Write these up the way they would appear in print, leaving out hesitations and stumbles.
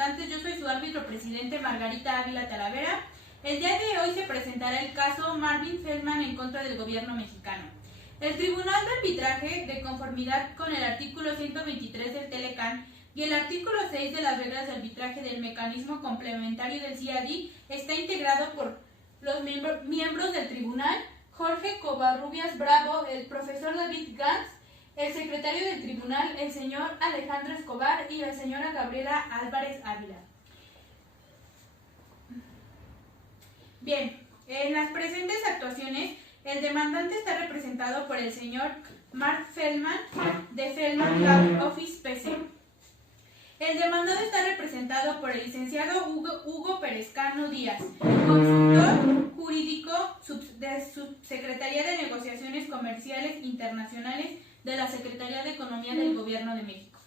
representantes, yo soy su árbitro presidente Margarita Ávila Talavera. El día de hoy se presentará el caso Marvin Feldman en contra del gobierno mexicano. El Tribunal de Arbitraje, de conformidad con el artículo 123 del Telecán y el artículo 6 de las reglas de arbitraje del mecanismo complementario del CIADI, está integrado por los miembros del tribunal: Jorge Covarrubias Bravo, el profesor David Gans, el secretario del tribunal, el señor Alejandro Escobar, y la señora Gabriela Álvarez Ávila. Bien, en las presentes actuaciones, el demandante está representado por el señor Mark Feldman, de Feldman Law Office PC. El demandado está representado por el licenciado Hugo Perezcano Díaz, consultor jurídico de Subsecretaría de Negociaciones Comerciales Internacionales de la Secretaría de Economía del Gobierno de México.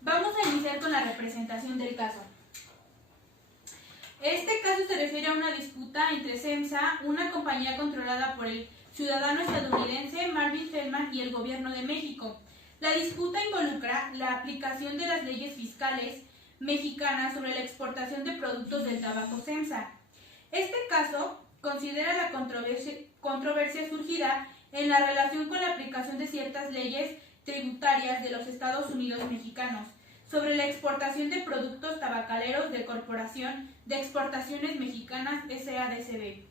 Vamos a iniciar con la representación del caso. Este caso se refiere a una disputa entre CEMSA, una compañía controlada por el ciudadano estadounidense Marvin Feldman, y el Gobierno de México. La disputa involucra la aplicación de las leyes fiscales mexicanas sobre la exportación de productos del tabaco CEMSA. Este caso considera la controversia surgida en la relación con la aplicación de ciertas leyes tributarias de los Estados Unidos mexicanos sobre la exportación de productos tabacaleros de Corporación de Exportaciones Mexicanas SADCB,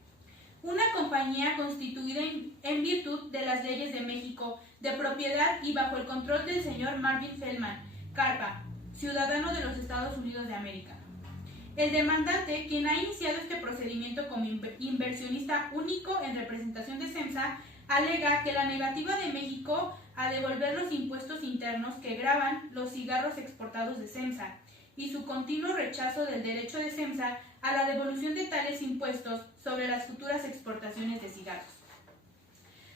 una compañía constituida en virtud de las leyes de México, de propiedad y bajo el control del señor Marvin Feldman, Carpa, ciudadano de los Estados Unidos de América. El demandante, quien ha iniciado este procedimiento como inversionista único en representación de CEMSA, alega que la negativa de México a devolver los impuestos internos que gravan los cigarros exportados de CEMSA y su continuo rechazo del derecho de CEMSA a la devolución de tales impuestos sobre las futuras exportaciones de cigarros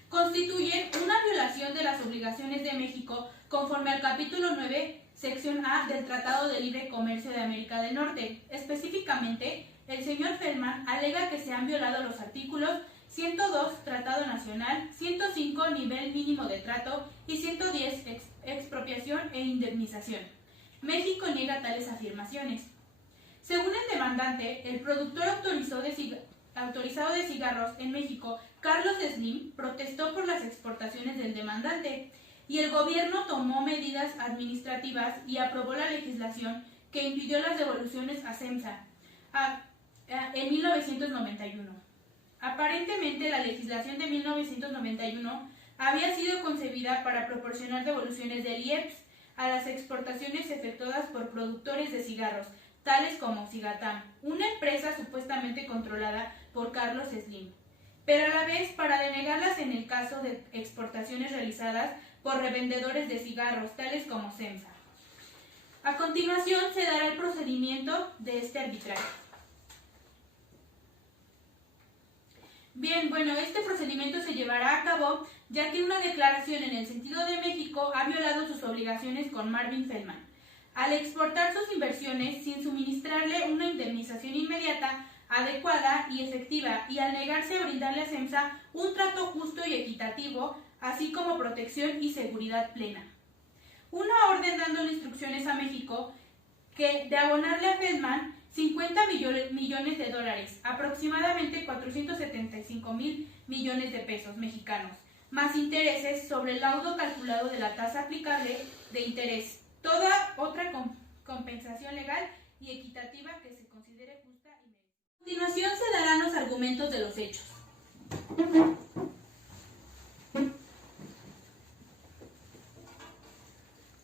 constituyen una violación de las obligaciones de México conforme al capítulo 9, sección A del Tratado de Libre Comercio de América del Norte. Específicamente, el señor Feldman alega que se han violado los artículos 102, Tratado Nacional, 105, Nivel Mínimo de Trato, y 110, Expropiación e Indemnización. México niega tales afirmaciones. Según el demandante, el productor autorizado de cigarros en México, Carlos Slim, protestó por las exportaciones del demandante, y el gobierno tomó medidas administrativas y aprobó la legislación que impidió las devoluciones a CEMSA en 1991. Aparentemente, la legislación de 1991 había sido concebida para proporcionar devoluciones del IEPS a las exportaciones efectuadas por productores de cigarros, tales como Cigatam, una empresa supuestamente controlada por Carlos Slim, pero a la vez para denegarlas en el caso de exportaciones realizadas por revendedores de cigarros, tales como CEMSA. A continuación se dará el procedimiento de este arbitraje. Bien, bueno, este procedimiento se llevará a cabo ya que una declaración en el sentido de México ha violado sus obligaciones con Marvin Feldman al exportar sus inversiones sin suministrarle una indemnización inmediata, adecuada y efectiva, y al negarse a brindarle a CEMSA un trato justo y equitativo, así como protección y seguridad plena. Una orden dándole instrucciones a México de abonarle a Feldman 50 millones de dólares, aproximadamente 475 mil millones de pesos mexicanos, más intereses sobre el laudo calculado de la tasa aplicable de interés, toda otra compensación legal y equitativa que se considere justa y merecida. A continuación se darán los argumentos de los hechos.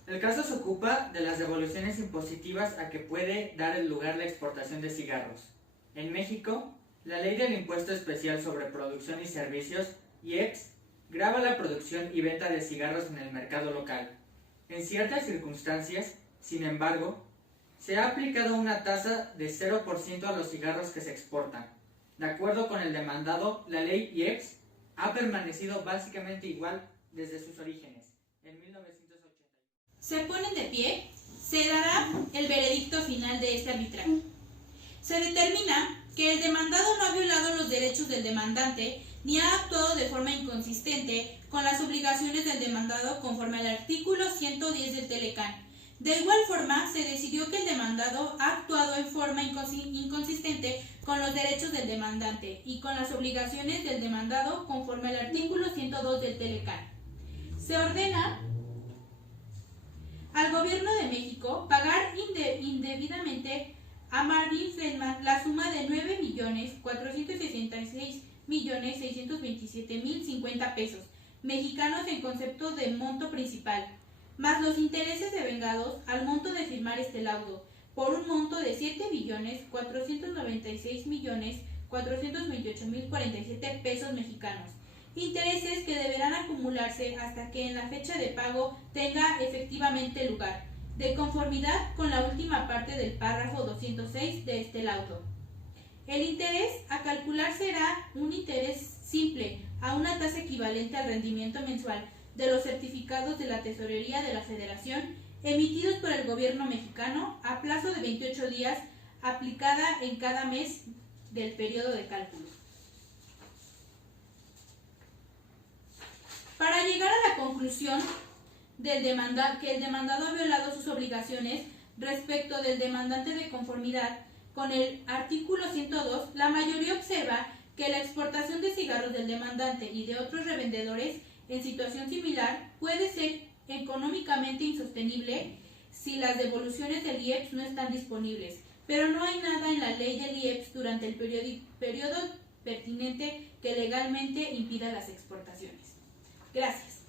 El caso se ocupa de las devoluciones impositivas a que puede dar lugar la exportación de cigarros. En México, la Ley del Impuesto Especial sobre Producción y Servicios, IEPS, grava la producción y venta de cigarros en el mercado local. En ciertas circunstancias, sin embargo, se ha aplicado una tasa de 0% a los cigarros que se exportan. De acuerdo con el demandado, la ley IEPS ha permanecido básicamente igual desde sus orígenes, en 1980. Se ponen de pie, se dará el veredicto final de este arbitraje. Se determina que el demandado no ha violado los derechos del demandante ni ha actuado de forma inconsistente con las obligaciones del demandado conforme al artículo 110 del Telecán De igual forma, se decidió que el demandado ha actuado en forma inconsistente con los derechos del demandante y con las obligaciones del demandado conforme al artículo 102 del Telecan. Se ordena al Gobierno de México pagar indebidamente a Marvin Feldman la suma de 9.466.627.050 pesos mexicanos en concepto de monto principal, más los intereses devengados al monto de firmar este laudo, por un monto de 7.496.428.047 pesos mexicanos, intereses que deberán acumularse hasta que en la fecha de pago tenga efectivamente lugar, de conformidad con la última parte del párrafo 206 de este laudo. El interés a calcular será un interés simple a una tasa equivalente al rendimiento mensual de los certificados de la Tesorería de la Federación emitidos por el Gobierno mexicano a plazo de 28 días, aplicada en cada mes del periodo de cálculo. Para llegar a la conclusión que el demandado ha violado sus obligaciones respecto del demandante de conformidad con el artículo 102, la mayoría observa que la exportación de cigarros del demandante y de otros revendedores en situación similar puede ser económicamente insostenible si las devoluciones del IEPS no están disponibles, pero no hay nada en la ley del IEPS durante el periodo pertinente que legalmente impida las exportaciones. Gracias.